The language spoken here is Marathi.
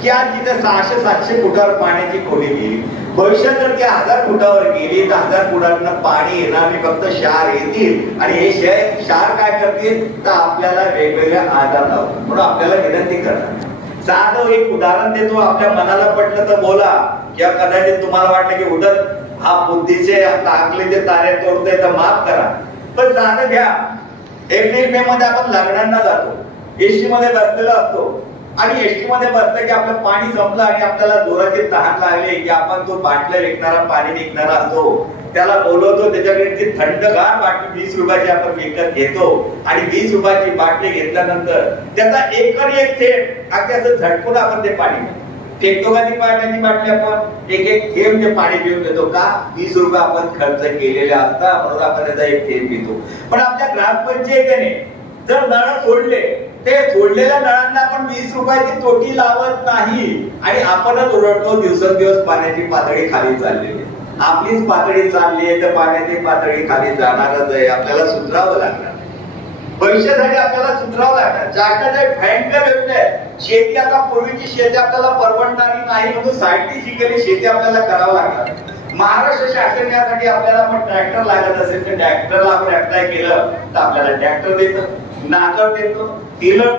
की आज जिथे 600-700 फुटावर पाण्याची खोली गेली, भविष्यात जर ती 1000 फुटावर गेली तर 1000 फुटांना पाणी येणार नाही, फक्त क्षार येतील आणि हे क्षार काय करतील तर आपल्याला वेगवेगळ्या आजार लावतात. म्हणून आपल्याला विनंती करणार, साधं एक उदाहरण देतो, आपल्या मनाला पटलं तर बोला, किंवा कदाचित तुम्हाला वाटलं की उडत हा बुद्धीचे अकलीचे तारे तोडतोय तर माफ करा, पण साधं घ्या. एप्रिल मे मध्ये आपण लग्नांना जातो, एसटी मध्ये बसलेलो असतो आणि एसटी मध्ये बसलं की आपलं पाणी संपलं आणि आपल्याला जोराची तहान लागली की आपण तो बाटल्या विकणारा पाणी विकणारा असतो त्याला बोलवतो, त्याच्याकडे ती थंडगार बाटली 20 रुपयाची आपण विकत घेतो आणि 20 रुपयाची बाटली घेतल्यानंतर त्याचा एकरी एक थेंब अगदी असं झटकून आपण ते पाणी फेकतो का? ती पाण्याची बाटली आपण एक एक थेंब ते पाणी पिऊन घेतो का? 20 रुपये आपण खर्च केलेले असतात म्हणून आपण त्याचा एक थेंब पितो. पण आपल्या ग्रामपंचायतीने जर नळ सोडले, ते सोडलेल्या नळांना आपण 20 रुपयाची तोटी लावत नाही आणि आपणच ओरडतो दिवसेंदिवस पाण्याची पातळी खाली चाललेली. आपलीच पातळी चालली आहे तर पाण्याची पातळी खाली जाणारच आहे. आपल्याला सुधारावं लागणार, भविष्यासाठी आपल्याला सुधारावं लागणार. शासनाचे भयंकर योजना आहे. शेती आता पूर्वीची शेती आपल्याला परवडणारी नाही म्हणून सायंटिफिकली शेती आपल्याला करावं लागणार. महाराष्ट्र शासन यासाठी आपल्याला पण ट्रॅक्टर लागत असेल तर ट्रॅक्टरला आपण अप्लाय केलं तर आपल्याला ट्रॅक्टर देतं, नांगर देतो, टिलर